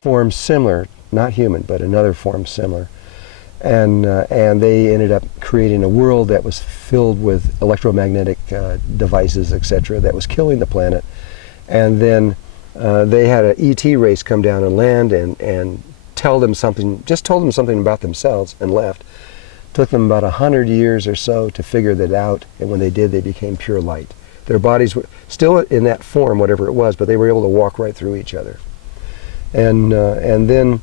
form similar, not human, but another form similar. And they ended up creating a world that was filled with electromagnetic devices, etc., that was killing the planet. And then they had an ET race come down and land and told them something about themselves and left. Took them about 100 years or so to figure that out, and when they did, they became pure light. Their bodies were still in that form, whatever it was, but they were able to walk right through each other. And then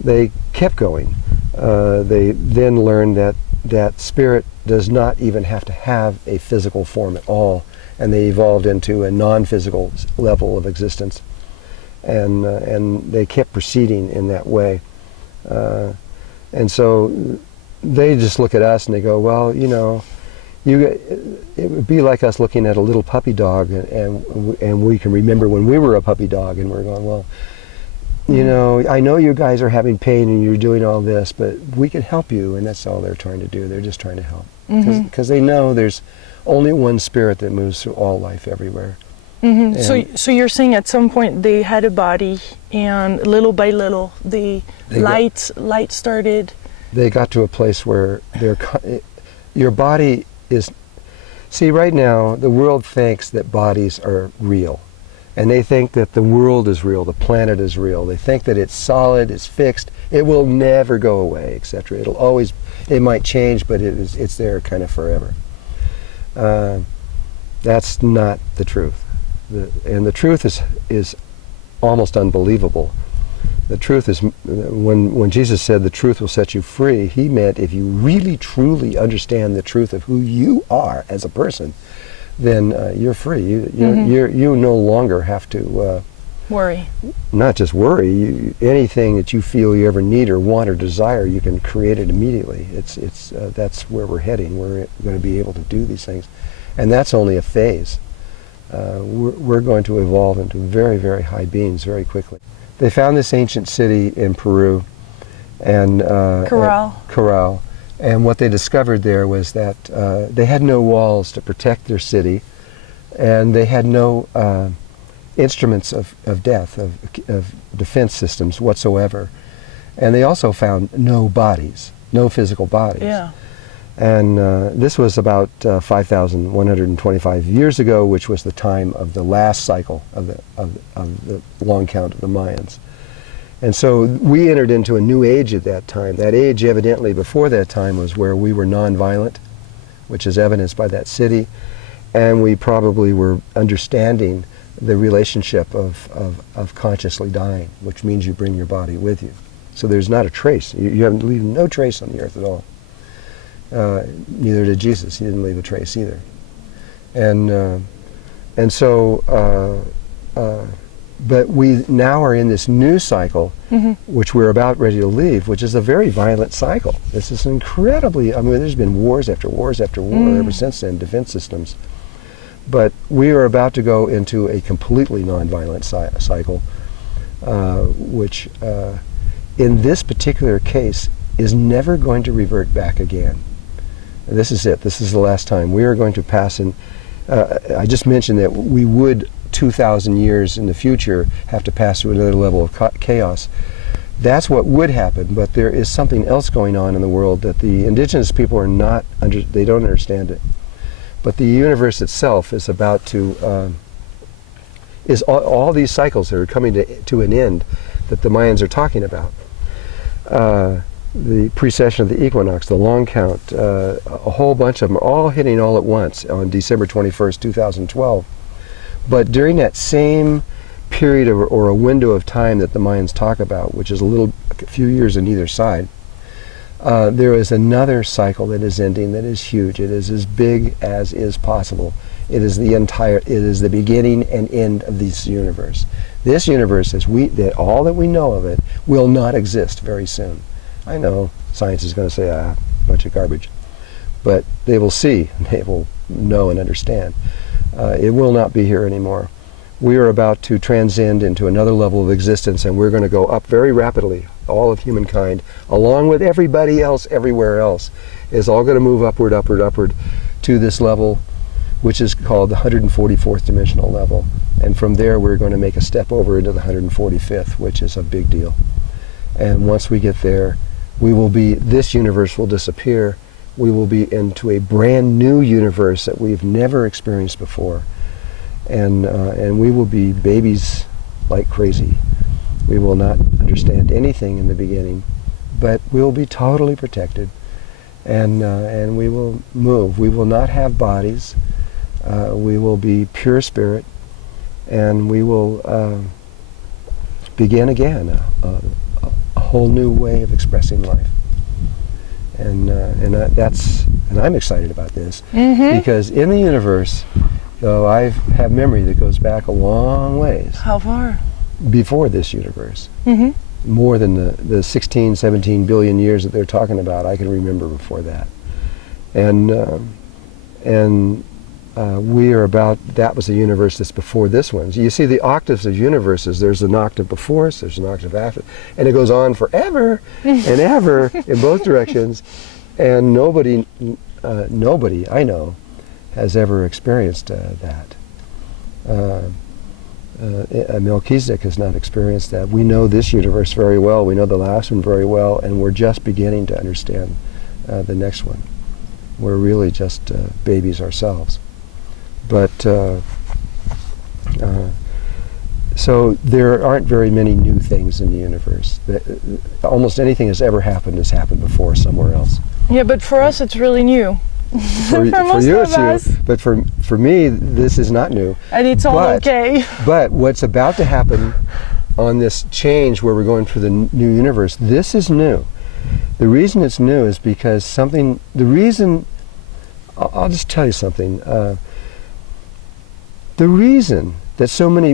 they kept going. They then learned that spirit does not even have to have a physical form at all, and they evolved into a non-physical level of existence. And they kept proceeding in that way. And so they just look at us and they go, well, you know, it would be like us looking at a little puppy dog, and we can remember when we were a puppy dog, and we're going, well, you know, I know you guys are having pain and you're doing all this, but we can help you, and that's all they're trying to do. They're just trying to help. Because they know there's only one spirit that moves through all life everywhere. So you're saying at some point they had a body, and little by little the light started. They got to a place where your body is. See, right now the world thinks that bodies are real, and they think that the world is real, the planet is real. They think that it's solid, it's fixed, it will never go away, etc. It'll always, it might change, but it's there kind of forever. That's not the truth. And the truth is almost unbelievable. The truth is, when Jesus said the truth will set you free, he meant if you really truly understand the truth of who you are as a person, then you're free. You no longer have to worry. Not just worry. Anything that you feel you ever need or want or desire, you can create it immediately. That's where we're heading. We're going to be able to do these things, and that's only a phase. We're going to evolve into very, very high beings very quickly. They found this ancient city in Peru, and Corral. And what they discovered there was that they had no walls to protect their city, and they had no instruments of death, of defense systems whatsoever. And they also found no bodies, no physical bodies. Yeah. And this was about 5,125 years ago, which was the time of the last cycle of the long count of the Mayans. And so we entered into a new age at that time. That age, evidently, before that time was where we were nonviolent, which is evidenced by that city, and we probably were understanding the relationship of consciously dying, which means you bring your body with you. So there's not a trace. You haven't leave no trace on the earth at all. Neither did Jesus. He didn't leave a trace either. And so, but we now are in this new cycle, which we're about ready to leave, which is a very violent cycle. This is incredibly, I mean, there's been wars after wars after war ever since then, defense systems. But we are about to go into a completely nonviolent cycle, which in this particular case is never going to revert back again. This is it. This is the last time. We are going to pass in, I just mentioned that we would 2,000 years in the future have to pass through another level of chaos. That's what would happen, but there is something else going on in the world that the indigenous people are not, they don't understand it. But the universe itself is about to, is all these cycles that are coming to an end that the Mayans are talking about. The precession of the equinox, the long count, a whole bunch of them are all hitting all at once on December 21st, 2012. But during that same period or a window of time that the Mayans talk about, which is a few years on either side, there is another cycle that is ending that is huge. It is as big as is possible. It is the beginning and end of this universe. This universe, all that we know of it, will not exist very soon. I know science is going to say a bunch of garbage, but they will see, they will know and understand. It will not be here anymore. We are about to transcend into another level of existence, and we're going to go up very rapidly. All of humankind, along with everybody else, everywhere else, is all going to move upward, upward, upward to this level, which is called the 144th dimensional level. And from there, we're going to make a step over into the 145th, which is a big deal. And once we get there, this universe will disappear. We will be into a brand new universe that we've never experienced before. And we will be babies like crazy. We will not understand anything in the beginning, but we'll be totally protected. And we will move. We will not have bodies. We will be pure spirit. And we will begin again a whole new way of expressing life. And I'm excited about this, because in the universe, though, I have memory that goes back a long ways. How far? Before this universe. More than the 16, 17 billion years that they're talking about, I can remember before that. That was the universe that's before this one. You see the octaves of universes, there's an octave before us, there's an octave after, and it goes on forever and ever in both directions, and nobody I know has ever experienced that. Melchizedek has not experienced that. We know this universe very well, we know the last one very well, and we're just beginning to understand the next one. We're really just babies ourselves. But so there aren't very many new things in the universe. Almost anything that's ever happened has happened before somewhere else. Yeah, but for us it's really new. For you it's new, but for me this is not new. And it's all okay. But what's about to happen on this change where we're going for the new universe, this is new. The reason it's new is because I'll just tell you something. The reason that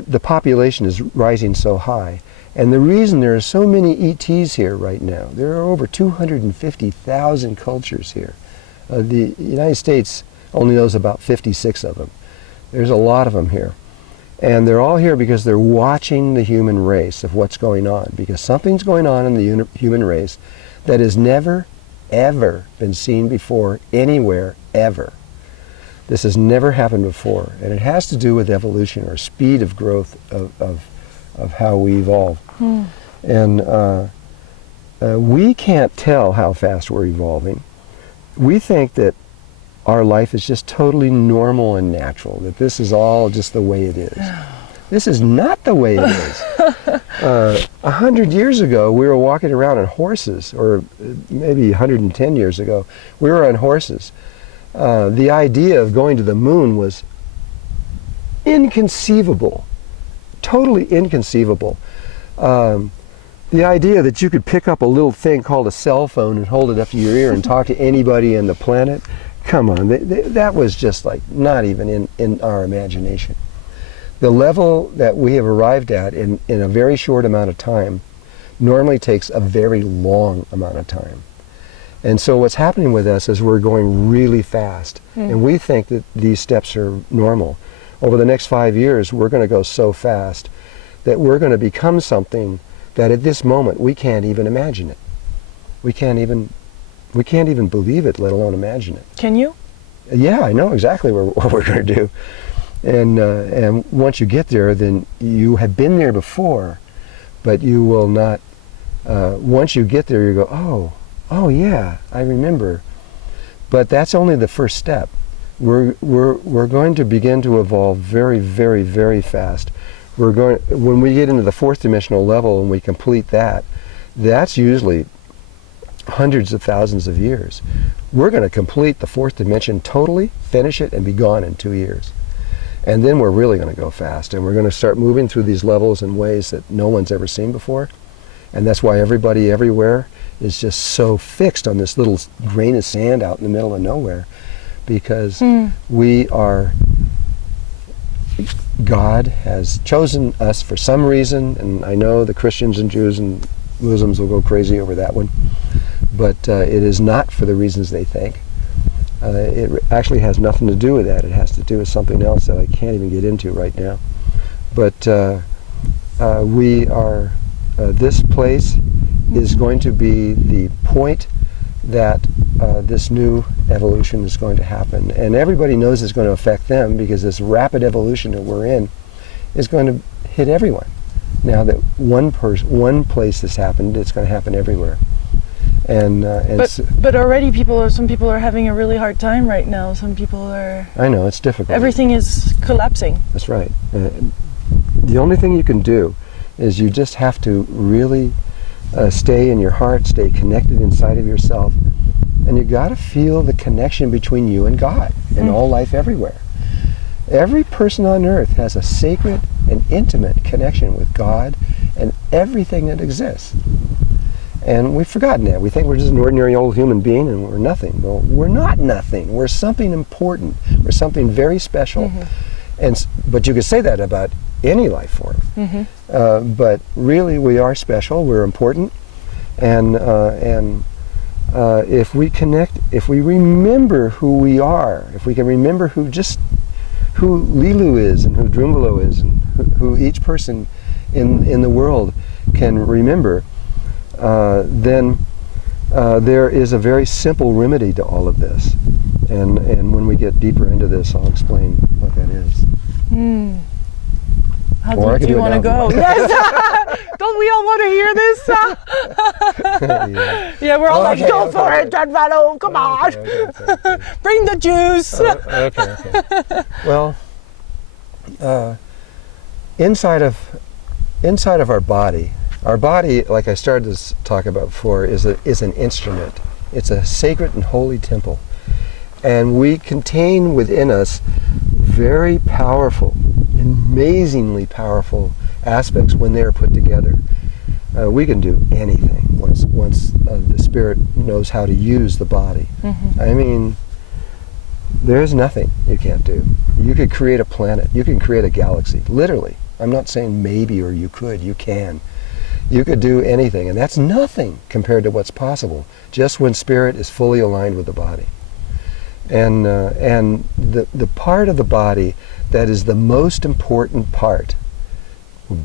the population is rising so high, and the reason there are so many ETs here right now, there are over 250,000 cultures here. The United States only knows about 56 of them. There's a lot of them here. And they're all here because they're watching the human race of what's going on, because something's going on in the human race that has never, ever been seen before anywhere, ever. This has never happened before, and it has to do with evolution, or speed of growth of how we evolve. And we can't tell how fast we're evolving. We think that our life is just totally normal and natural, that this is all just the way it is. This is not the way it is. 100 years ago, we were walking around on horses, or maybe 110 years ago, we were on horses. The idea of going to the moon was inconceivable, totally inconceivable. The idea that you could pick up a little thing called a cell phone and hold it up to your ear and talk to anybody on the planet, come on, that was just like not even in our imagination. The level that we have arrived at in a very short amount of time normally takes a very long amount of time. And so what's happening with us is we're going really fast, and we think that these steps are normal. Over the next 5 years, we're going to go so fast that we're going to become something that at this moment we can't even imagine it. We can't even believe it, let alone imagine it. Can you? Yeah, I know exactly what we're going to do. And once you get there, then you have been there before, but you will not. Once you get there, you go, oh yeah, I remember. But that's only the first step. We're going to begin to evolve very, very, very fast. When we get into the fourth dimensional level and we complete that, that's usually hundreds of thousands of years. We're going to complete the fourth dimension totally, finish it, and be gone in 2 years. And then we're really going to go fast, and we're going to start moving through these levels in ways that no one's ever seen before. And that's why everybody everywhere is just so fixed on this little grain of sand out in the middle of nowhere, because God has chosen us for some reason, and I know the Christians and Jews and Muslims will go crazy over that one, but it is not for the reasons they think. It actually has nothing to do with that. It has to do with something else that I can't even get into right now. But this place is going to be the point that this new evolution is going to happen. And everybody knows it's going to affect them, because this rapid evolution that we're in is going to hit everyone. Now that one place this happened, it's going to happen everywhere. But already some people are having a really hard time right now. Some people are. I know, it's difficult. Everything is collapsing. That's right. The only thing you can do is you just have to really stay in your heart, stay connected inside of yourself, and you got to feel the connection between you and God and all life everywhere. Every person on earth has a sacred and intimate connection with God and everything that exists. And we've forgotten that. We think we're just an ordinary old human being and we're nothing. Well, we're not nothing. We're something important. We're something very special. But you could say that about any life form. But really, we are special. We're important. And if we connect, if we remember who we are, if we can remember who Lilou is and who Drunvalo is and who each person in the world can remember, then there is a very simple remedy to all of this. And when we get deeper into this, I'll explain what that is. How deep do you want to go? Yes. Don't we all want to hear this? Yeah, we're all like, go for it, Drunvalo, come on. Okay. Bring the juice. Okay. Well, inside of our body, like I started to talk about before, is an instrument. It's a sacred and holy temple. And we contain within us very powerful, amazingly powerful aspects when they are put together. We can do anything once the spirit knows how to use the body. I mean, there's nothing you can't do. You could create a planet. You can create a galaxy, literally. I'm not saying maybe or you could. You can. You could do anything, and that's nothing compared to what's possible, just when spirit is fully aligned with the body. And the part of the body that is the most important part,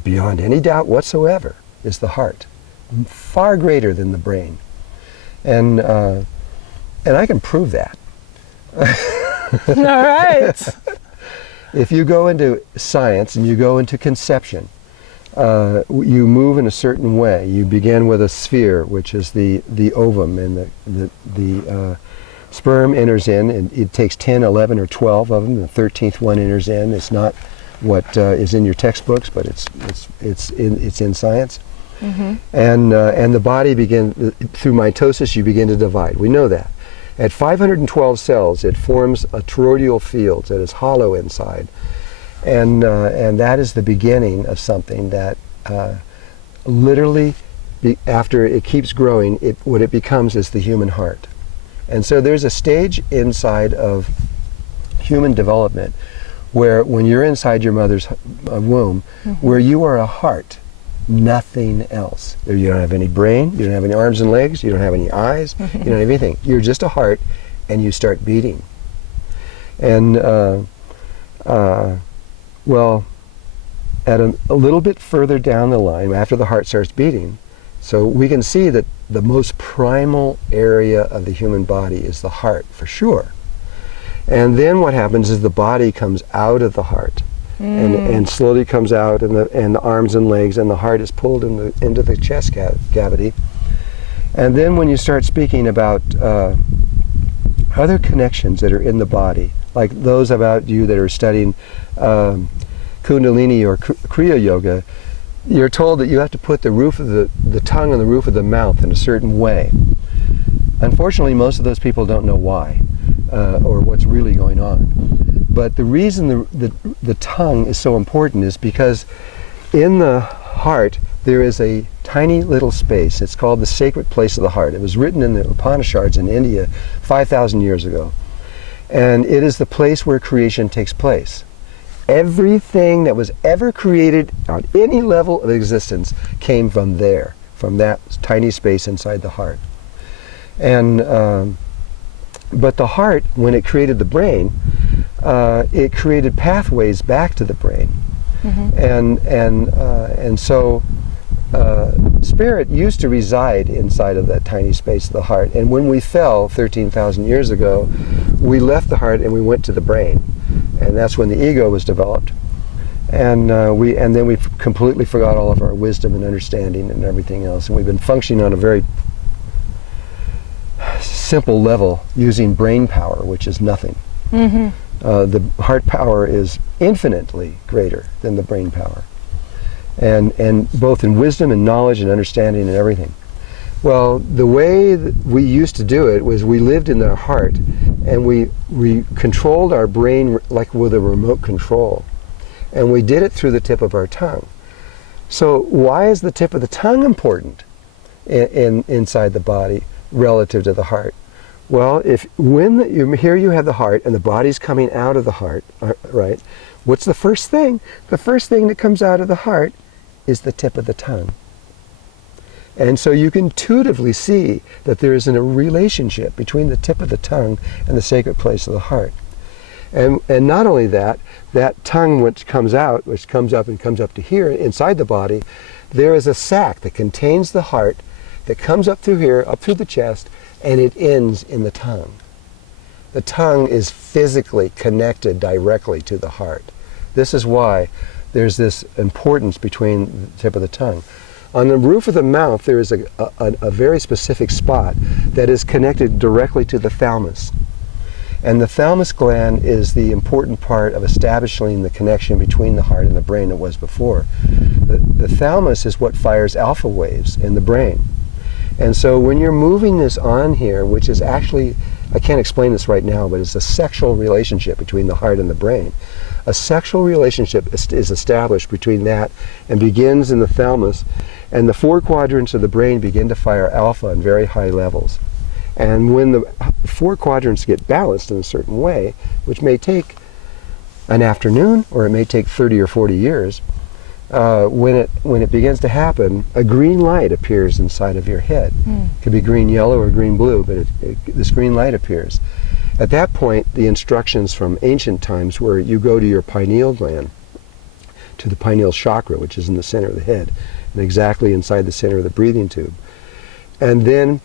beyond any doubt whatsoever, is the heart, far greater than the brain. And I can prove that. All right. If you go into science and you go into conception, you move in a certain way. You begin with a sphere, which is the ovum, and the sperm enters in, and it takes 10, 11, or 12 of them. The 13th one enters in. It's not what is in your textbooks, but it's in science. And the body through mitosis, you begin to divide. We know that. At 512 cells, it forms a toroidal field that is hollow inside. And that is the beginning of something that literally, after it keeps growing, what it becomes is the human heart. And so there's a stage inside of human development where when you're inside your mother's womb, where you are a heart, nothing else. You don't have any brain, you don't have any arms and legs, you don't have any eyes, you don't have anything. You're just a heart, and you start beating. And well, at a little bit further down the line, after the heart starts beating, so we can see that the most primal area of the human body is the heart, for sure. And then what happens is the body comes out of the heart, and slowly comes out, and the arms and legs, and the heart is pulled into the chest cavity. And then when you start speaking about other connections that are in the body, like those about you that are studying Kundalini or Kriya Yoga, you're told that you have to put the roof of the tongue on the roof of the mouth in a certain way. Unfortunately, most of those people don't know why or what's really going on. But the reason the tongue is so important is because in the heart there is a tiny little space. It's called the sacred place of the heart. It was written in the Upanishads in India 5,000 years ago. And it is the place where creation takes place. Everything that was ever created on any level of existence came from there, from that tiny space inside the heart. And but the heart, when it created the brain, it created pathways back to the brain. And so spirit used to reside inside of that tiny space of the heart. And when we fell 13,000 years ago, we left the heart and we went to the brain. And that's when the ego was developed. And then we completely forgot all of our wisdom and understanding and everything else, and we've been functioning on a very simple level using brain power, which is nothing. Mm-hmm. The heart power is infinitely greater than the brain power, and both in wisdom and knowledge and understanding and everything. Well, the way that we used to do it was we lived in the heart, and we controlled our brain like with a remote control. And we did it through the tip of our tongue. So why is the tip of the tongue important inside the body relative to the heart? Well, here you have the heart and the body's coming out of the heart, right? What's the first thing? The first thing that comes out of the heart is the tip of the tongue. And so you can intuitively see that there is a relationship between the tip of the tongue and the sacred place of the heart. And not only that, that tongue which comes out, which comes up and comes up to here inside the body, there is a sac that contains the heart that comes up through here, up through the chest, and it ends in the tongue. The tongue is physically connected directly to the heart. This is why there's this importance between the tip of the tongue. On the roof of the mouth, there is a very specific spot that is connected directly to the thalamus. And the thalamus gland is the important part of establishing the connection between the heart and the brain that was before. The thalamus is what fires alpha waves in the brain. And so when you're moving this on here, which is actually, I can't explain this right now, but it's a sexual relationship between the heart and the brain. A sexual relationship is established between that and begins in the thalamus, and the 4 quadrants of the brain begin to fire alpha in very high levels. And when the 4 quadrants get balanced in a certain way, which may take an afternoon or it may take 30 or 40 years, when it begins to happen, a green light appears inside of your head. It could be green, yellow, or green, blue, but this green light appears. At that point, the instructions from ancient times were you go to your pineal gland, to the pineal chakra, which is in the center of the head, and exactly inside the center of the breathing tube. And then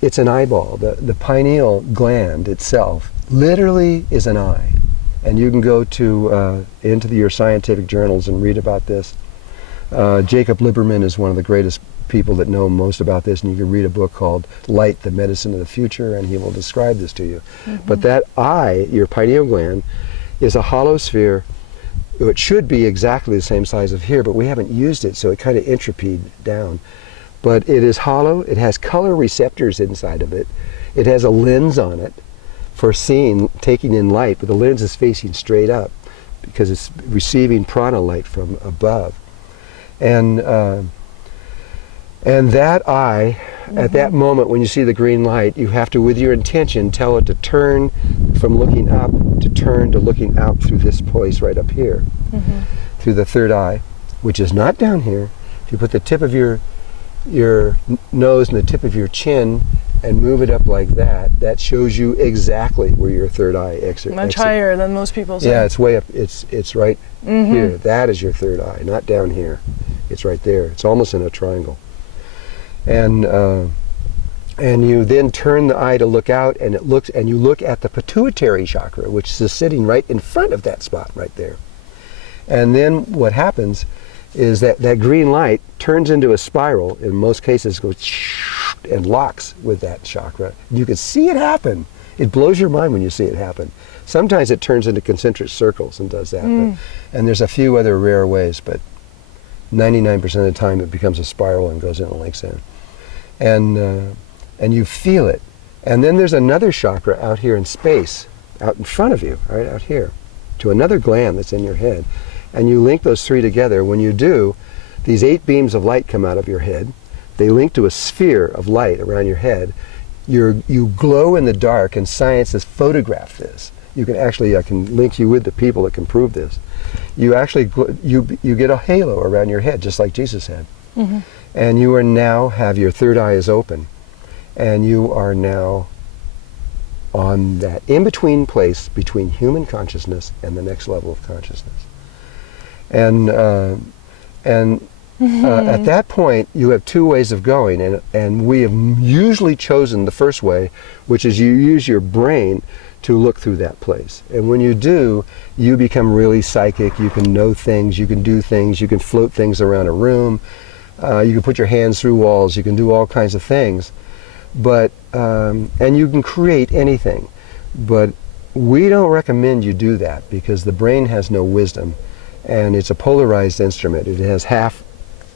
it's an eyeball. The pineal gland itself literally is an eye. And you can go to into your scientific journals and read about this. Jacob Liberman is one of the greatest people that know most about this, and you can read a book called Light, the Medicine of the Future, and he will describe this to you. Mm-hmm. But that eye, your pineal gland, is a hollow sphere. It should be exactly the same size of here, but we haven't used it, so it kind of entropied down. But it is hollow, it has color receptors inside of it, it has a lens on it for seeing, taking in light, but the lens is facing straight up because it's receiving prana light from above. And that eye, at that moment when you see the green light, you have to, with your intention, tell it to turn from looking up to turn to looking out through this place right up here, through the third eye, which is not down here. If you put the tip of your nose and the tip of your chin and move it up like that, that shows you exactly where your third eye exits. Much higher than most people say. Yeah, it's way up. It's right here. That is your third eye, not down here. It's right there. It's almost in a triangle. And you then turn the eye to look out, and you look at the pituitary chakra, which is sitting right in front of that spot right there. And then what happens is that green light turns into a spiral, in most cases goes and locks with that chakra. You can see it happen. It blows your mind when you see it happen. Sometimes it turns into concentric circles and does that. And there's a few other rare ways, but 99% of the time it becomes a spiral and goes in and links in. And you feel it. And then there's another chakra out here in space, out in front of you, right out here, to another gland that's in your head. And you link those three together. When you do, these 8 beams of light come out of your head. They link to a sphere of light around your head. You glow in the dark, and science has photographed this. You can actually, I can link you with the people that can prove this. You actually, you get a halo around your head, just like Jesus had. And you are now, your third eye is open. And you are now on that in-between place between human consciousness and the next level of consciousness. And At that point, you have two ways of going, and we have usually chosen the first way, which is you use your brain to look through that place. And when you do, you become really psychic. You can know things, you can do things, you can float things around a room, you can put your hands through walls, you can do all kinds of things. But, and you can create anything. But we don't recommend you do that because the brain has no wisdom, and it's a polarized instrument. It has half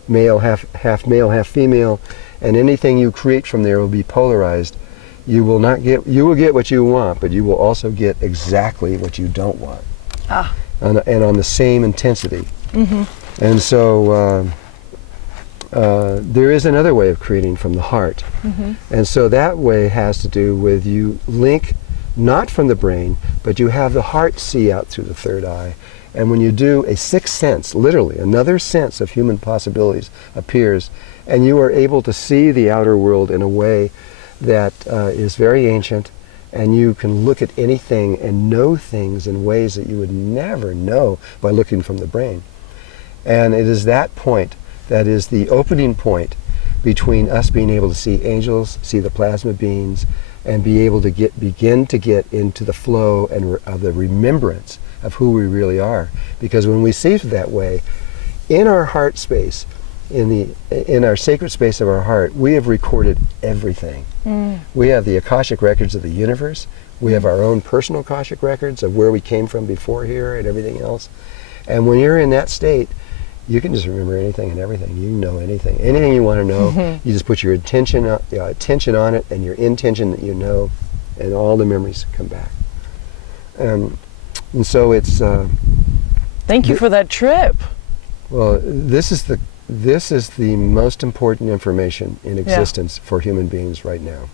male, half male, half female, and anything you create from there will be polarized. You will get what you want, but you will also get exactly what you don't want. And on the same intensity. And so there is another way of creating from the heart. And so that way has to do with you link not from the brain, but you have the heart see out through the third eye. And when you do, a sixth sense, literally, another sense of human possibilities appears, and you are able to see the outer world in a way that is very ancient, and you can look at anything and know things in ways that you would never know by looking from the brain. And it is that point that is the opening point between us being able to see angels, see the plasma beings, and be able to begin to get into the flow and of the remembrance of who we really are. Because when we see it that way, in our heart space, in our sacred space of our heart, we have recorded everything. We have the Akashic records of the universe. We have our own personal Akashic records of where we came from before here and everything else. And when you're in that state, you can just remember anything and everything. You know anything. Anything you want to know, you just put your attention on it and your intention that you know, and all the memories come back. And so it's... Thank you for that trip. Well, this is the most important information in existence for human beings right now.